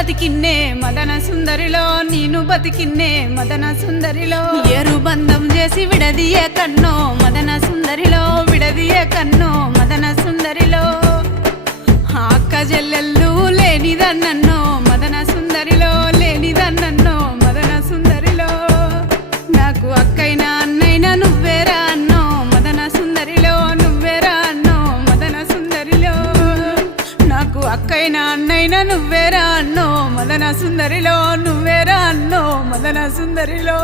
బతికిన్నే మదన సుందరిలో నేను బతికిన్నే మదన సుందరిలో ఏరు బంధం చేసి విడదియే కన్నో మదన సుందరిలో విడదియే కన్నో మదన సుందరిలో అక్క చెల్లెళ్ళు లేనిదన్నో మదన సుందరిలో లేనిదన్నో మదన సుందరిలో నాకు అక్కైనా అన్నైనా నువ్వేరా అన్నో మదన సుందరిలో నువ్వేరా అన్నో మదన సుందరిలో నాకు అక్కైనా అన్నైనా నువ్వేరా అన్నో మదన సుందరిలో నువ్వేరా అన్నో మదన సుందరిలో